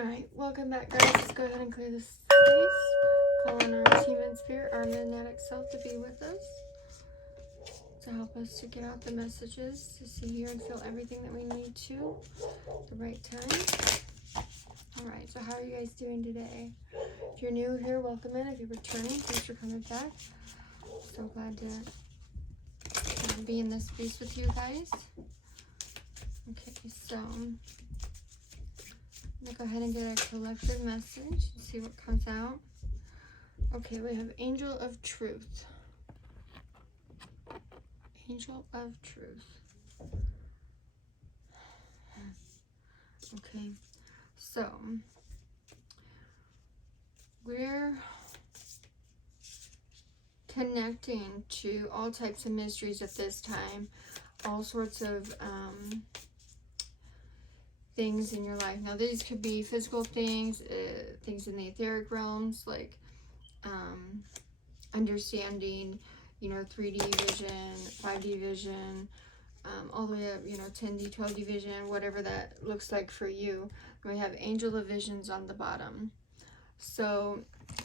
Alright, welcome back, guys. Let's go ahead and clear this space. Call on our team and spirit, our magnetic self, to be with us, to help us to get out the messages, to see, hear, and feel everything that we need to at the right time. Alright, so how are you guys doing today? If you're new here, welcome in. If you're returning, thanks for coming back. So glad to be in this space with you guys. Okay, so I'm going to go ahead and get a collective message and see what comes out. Okay, we have Angel of Truth. Angel of Truth. Okay, so we're connecting to all types of mysteries at this time, all sorts of things in your life. Now these could be physical things, things in the etheric realms, like understanding, 3D vision, 5D vision, all the way up, 10D, 12D vision, whatever that looks like for you. We have Angel of Visions on the bottom. So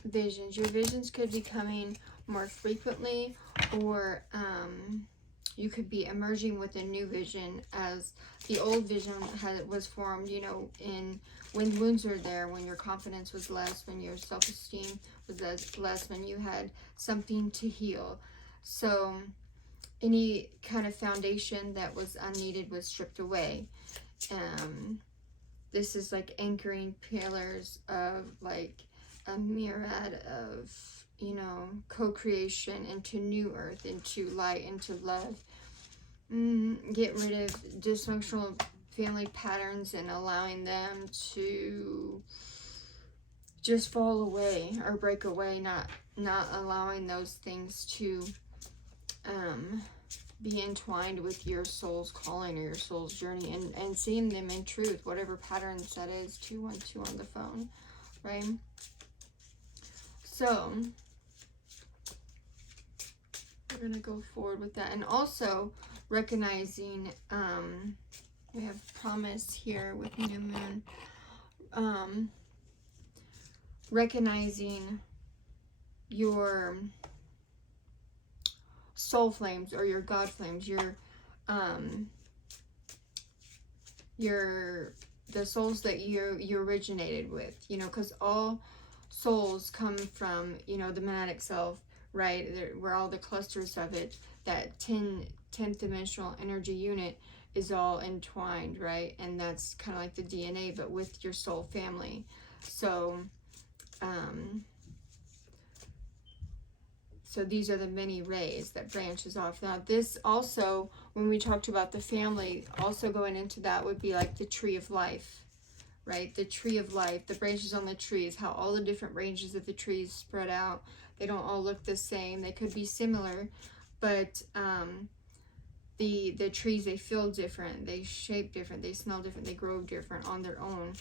visions, your visions could be coming more frequently, or you could be emerging with a new vision as the old vision was formed, when wounds were there, when your confidence was less, when your self-esteem was less, when you had something to heal. So any kind of foundation that was unneeded was stripped away. This is like anchoring pillars of like a myriad of, co-creation into new earth, into light, into love. Get rid of dysfunctional family patterns and allowing them to just fall away or break away, not allowing those things to be entwined with your soul's calling or your soul's journey, and seeing them in truth, whatever patterns that is. 212 on the phone, right? So we're gonna go forward with that, and also recognizing we have promise here with new moon, recognizing your soul flames or your God flames, the souls that you originated with, because all souls come from, the magnetic self, right? We're all the clusters of it. That 10th dimensional energy unit is all entwined, right? And that's kind of like the DNA, but with your soul family. So so these are the many rays that branches off. Now this also, when we talked about the family, also going into that would be like the tree of life, right? The tree of life, the branches on the trees, how all the different branches of the trees spread out. They don't all look the same. They could be similar, but the trees, they feel different, they shape different, they smell different, they grow different on their own.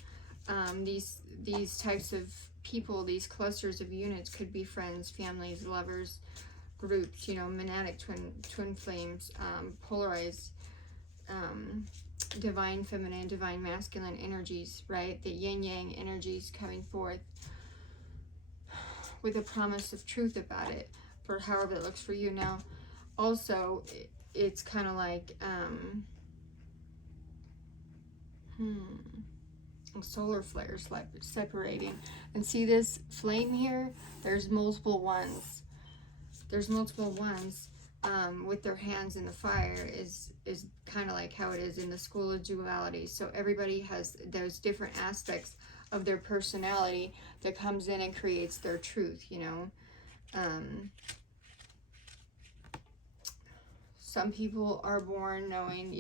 These types of people, these clusters of units could be friends, families, lovers, groups, monadic twin flames, polarized, divine feminine, divine masculine energies, right? The yin yang energies coming forth with a promise of truth about it, for however it looks for you. Now also it's kind of like solar flares separating. And see this flame here, there's multiple ones with their hands in the fire, is kind of like how it is in the school of duality. So everybody has those different aspects of their personality that comes in and creates their truth, some people are born knowing,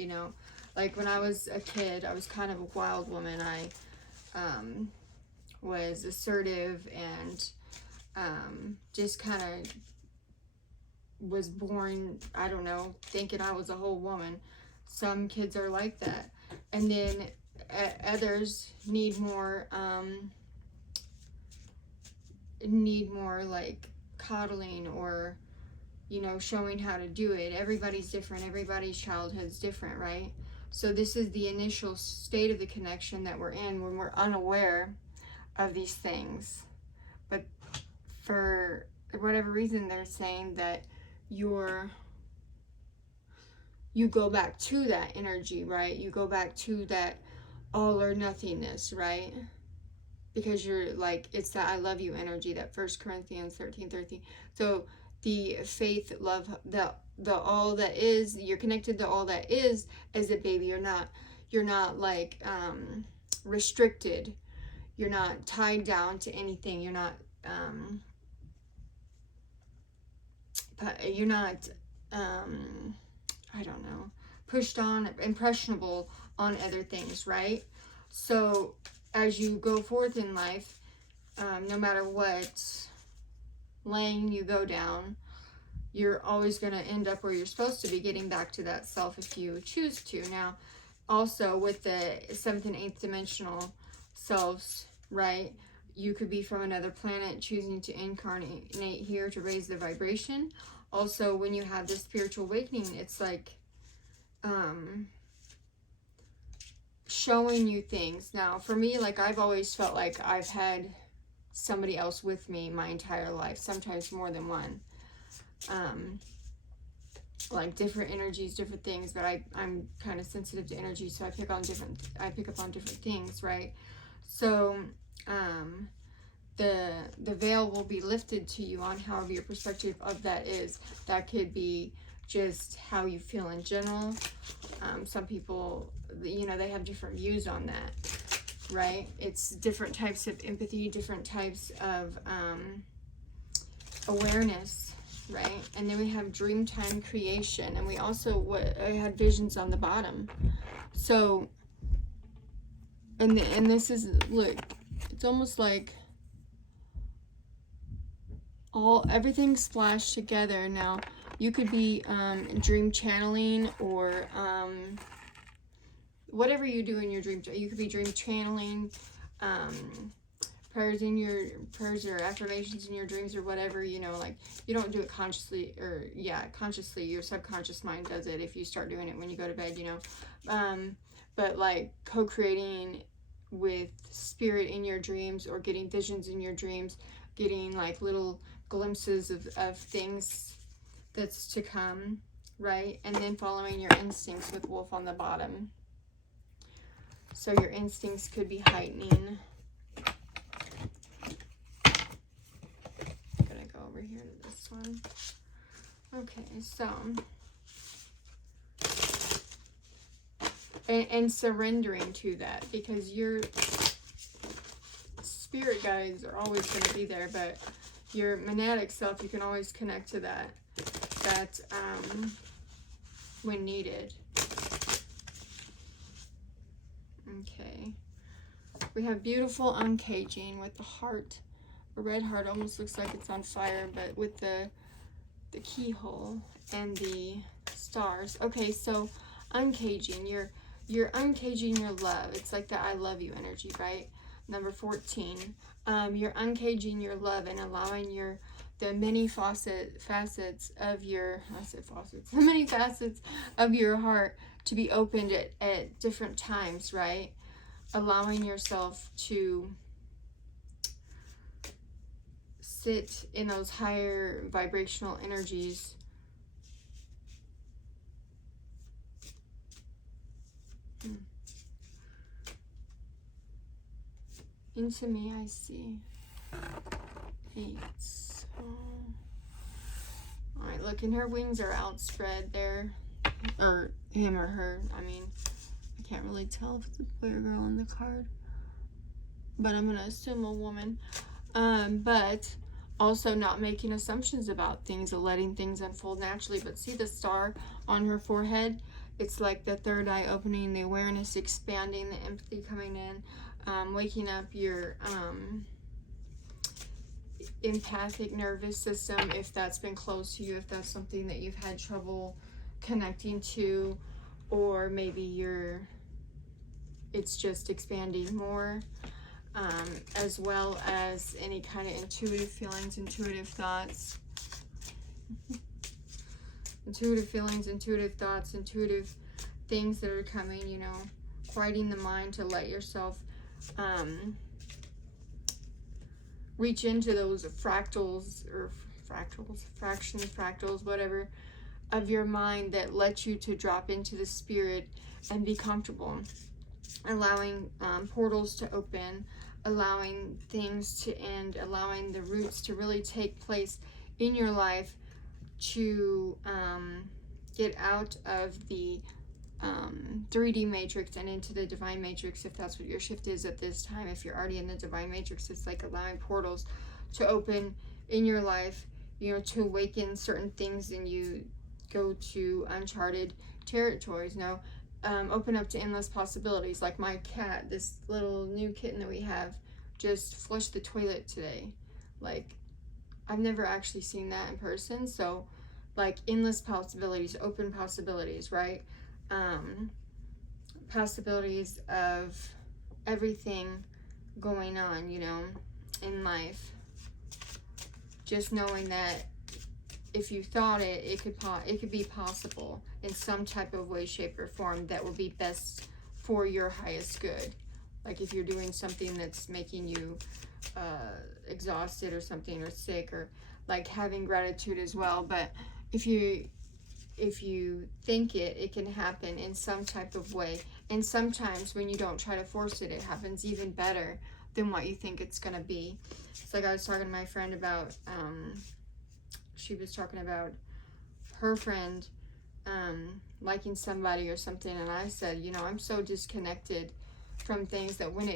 like when I was a kid, I was kind of a wild woman. I was assertive and just kind of was born, I don't know, thinking I was a whole woman. Some kids are like that. And then others need more like coddling, or showing how to do it. Everybody's different. Everybody's childhood's different, right? So this is the initial state of the connection that we're in when we're unaware of these things. But for whatever reason, they're saying that you go back to that energy, right? You go back to that all or nothingness, right? Because you're like, it's that I love you energy, that 1 Corinthians 13:13. So the faith, love, the all that is, you're connected to all that is as a baby. You're not like restricted. You're not tied down to anything. You're not I don't know, pushed on, impressionable on other things, right? So as you go forth in life, no matter what lane you go down, you're always going to end up where you're supposed to be, getting back to that self if you choose to. Now, also with the 7th and 8th dimensional selves, right? You could be from another planet choosing to incarnate here to raise the vibration. Also, when you have this spiritual awakening, it's like showing you things. Now, for me, like, I've always felt like I've had somebody else with me my entire life, sometimes more than one. Like different energies, different things, but I'm kind of sensitive to energy, so I pick up on different things, right? So the veil will be lifted to you on however your perspective of that is. That could be just how you feel in general. Some people, you know, they have different views on that, right? It's different types of empathy, different types of awareness, right? And then we have dreamtime creation, and we also had visions on the bottom. So, and this is, look, it's almost like everything splashed together. Now, you could be dream channeling, or whatever you do in your dream. You could be dream channeling, prayers or affirmations in your dreams, or whatever, you know, like, you don't do it consciously, or consciously, your subconscious mind does it if you start doing it when you go to bed, you know. But like co-creating with spirit in your dreams, or getting visions in your dreams, getting like little glimpses of things that's to come, right? And then following your instincts with wolf on the bottom. So your instincts could be heightening. I'm gonna go over here to this one. Okay, so and surrendering to that, because your spirit guides are always going to be there, but your monadic self, you can always connect to that when needed. Okay, we have beautiful uncaging with the heart. A red heart almost looks like it's on fire, but with the keyhole and the stars. Okay, so uncaging, you're uncaging your love. It's like the I love you energy, right? Number 14. You're uncaging your love and allowing the many facets of your, the many facets of your heart to be opened at different times, right? Allowing yourself to sit in those higher vibrational energies. Into me, I see 8. Alright, look, and her wings are outspread there. Or him or her. I mean, I can't really tell if it's a boy or girl on the card. But I'm going to assume a woman. But also not making assumptions about things, or letting things unfold naturally. But see the star on her forehead? It's like the third eye opening, the awareness expanding, the empathy coming in. Waking up your empathic nervous system, if that's been closed to you, if that's something that you've had trouble connecting to, or maybe it's just expanding more, as well as any kind of intuitive feelings, intuitive thoughts, intuitive feelings, intuitive thoughts, intuitive things that are coming, you know, quieting the mind to let yourself reach into those fractals, or fractals, whatever, of your mind that lets you to drop into the spirit and be comfortable, allowing portals to open, allowing things to end, allowing the roots to really take place in your life, to get out of the 3D matrix and into the divine matrix, if that's what your shift is at this time. If you're already in the divine matrix, it's like allowing portals to open in your life, you know, to awaken certain things, and you go to uncharted territories. Now, open up to endless possibilities. Like my cat, this little new kitten that we have, just flushed the toilet today. Like, I've never actually seen that in person. So, like, endless possibilities, open possibilities, right? Possibilities of everything going on, you know, in life. Just knowing that if you thought it could be possible in some type of way, shape, or form that will be best for your highest good. Like if you're doing something that's making you exhausted or something, or sick, or like having gratitude as well. But if you think it can happen in some type of way. And sometimes when you don't try to force it, it happens even better than what you think it's going to be. It's like I was talking to my friend about, she was talking about her friend liking somebody or something. And I said, you know, I'm so disconnected from things that when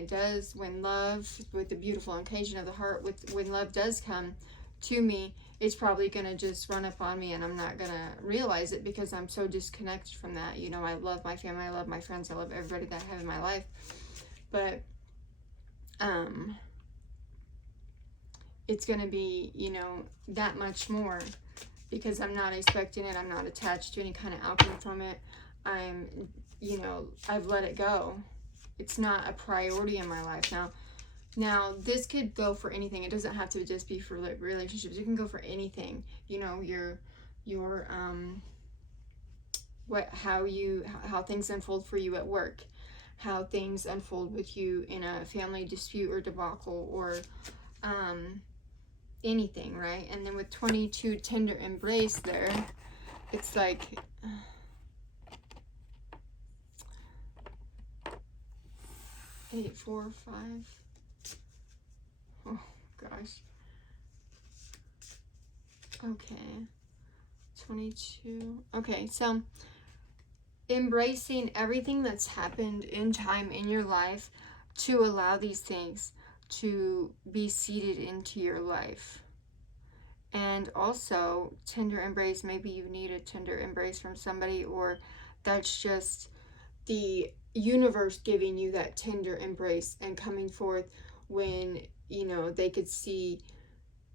love, with the beautiful occasion of the heart, when love does come to me, it's probably going to just run up on me, and I'm not going to realize it because I'm so disconnected from that. You know, I love my family, I love my friends, I love everybody that I have in my life. But it's going to be, you know, that much more because I'm not expecting it. I'm not attached to any kind of outcome from it. I'm, you know, I've let it go. It's not a priority in my life now. Now, this could go for anything. It doesn't have to just be for relationships. It can go for anything. You know, how things unfold for you at work, how things unfold with you in a family dispute or debacle, or anything, right? And then with 22 tender embrace there, it's like 8, 4, 5. Oh gosh. Okay. 22. Okay, so embracing everything that's happened in time in your life to allow these things to be seeded into your life. And also, tender embrace. Maybe you need a tender embrace from somebody, or that's just the universe giving you that tender embrace and coming forth when, you know, they could see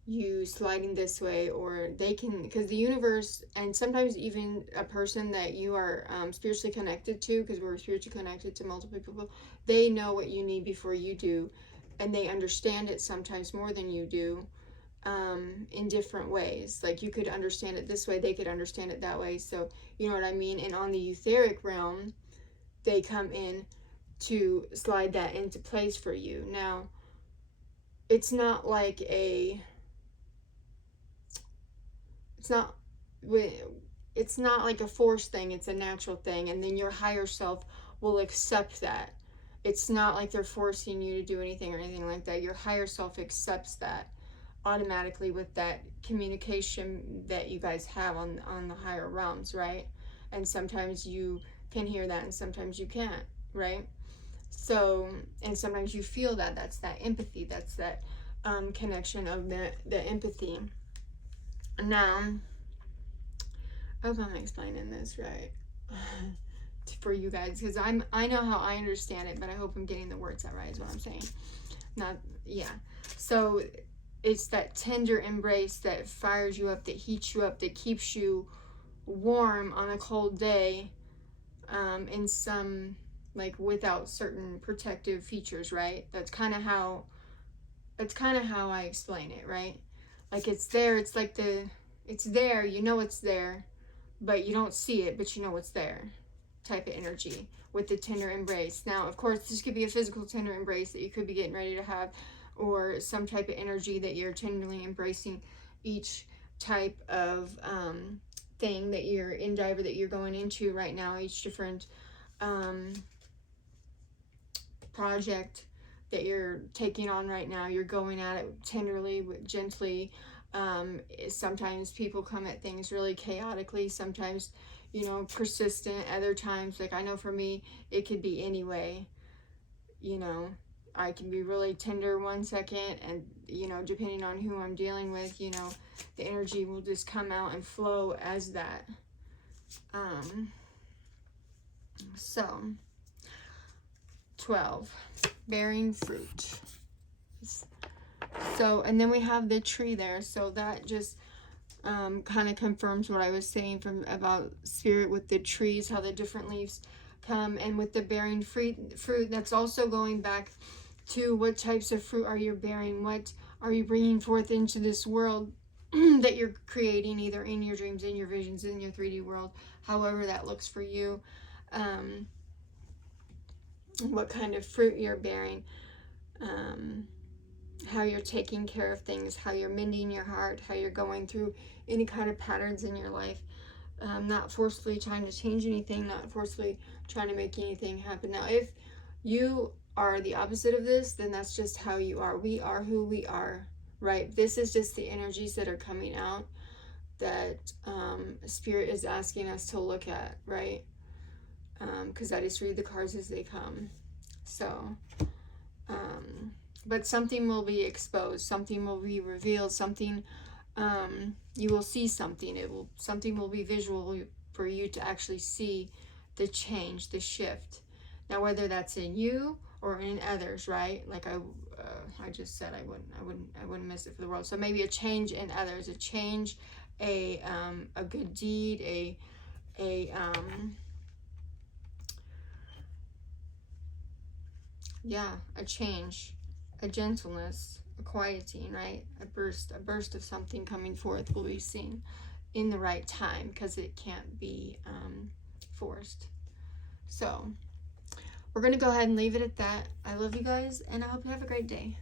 you sliding this way, or they can, because the universe, and sometimes even a person that you are spiritually connected to, because we're spiritually connected to multiple people, they know what you need before you do, and they understand it sometimes more than you do, in different ways. Like you could understand it this way, they could understand it that way. So you know what I mean. And on the etheric realm, they come in to slide that into place for you. Now, it's not like a forced thing. It's a natural thing, and then your higher self will accept that. It's not like they're forcing you to do anything or anything like that. Your higher self accepts that automatically with that communication that you guys have on the higher realms, right? And sometimes you can hear that and sometimes you can't, right? So, and sometimes you feel that. That's that empathy. That's that connection of the empathy. Now, I hope I'm explaining this right for you guys, because I know how I understand it, but I hope I'm getting the words out right is what I'm saying. So it's that tender embrace that fires you up, that heats you up, that keeps you warm on a cold day, in some, like, without certain protective features, right? That's kind of how I explain it, right? Like, it's there, it's like it's there, you know it's there, but you don't see it, but you know it's there. type of energy with the tender embrace. Now, of course, this could be a physical tender embrace that you could be getting ready to have, or some type of energy that you're tenderly embracing each type of thing that you're endeavor that you're going into right now, each different project that you're taking on right now. You're going at it tenderly, gently. Sometimes people come at things really chaotically, sometimes, you know, persistent. Other times, like I know for me, it could be any way. You know, I can be really tender one second, and, you know, depending on who I'm dealing with, you know, the energy will just come out and flow as that. So 12, bearing fruit. So, and then we have the tree there, so that just kind of confirms what I was saying from about spirit with the trees, how the different leaves come, and with the bearing fruit, that's also going back to what types of fruit are you bearing, what are you bringing forth into this world that you're creating, either in your dreams, in your visions, in your 3D world, however that looks for you. What kind of fruit you're bearing, how you're taking care of things, how you're mending your heart, how you're going through any kind of patterns in your life, not forcefully trying to change anything, not forcefully trying to make anything happen. Now, if you are the opposite of this, then that's just how you are. We are who we are, right? This is just the energies that are coming out that Spirit is asking us to look at, right? Because I just read the cards as they come. So, but something will be exposed, something will be revealed, something, you will see something. Something will be visual for you to actually see the change, the shift. Now, whether that's in you or in others, right? Like I just said, I wouldn't miss it for the world. So maybe a change in others, a change, a good deed, a change, a gentleness, a quieting, right? A burst of something coming forth will be seen in the right time, because it can't be forced. So we're going to go ahead and leave it at that. I love you guys, and I hope you have a great day.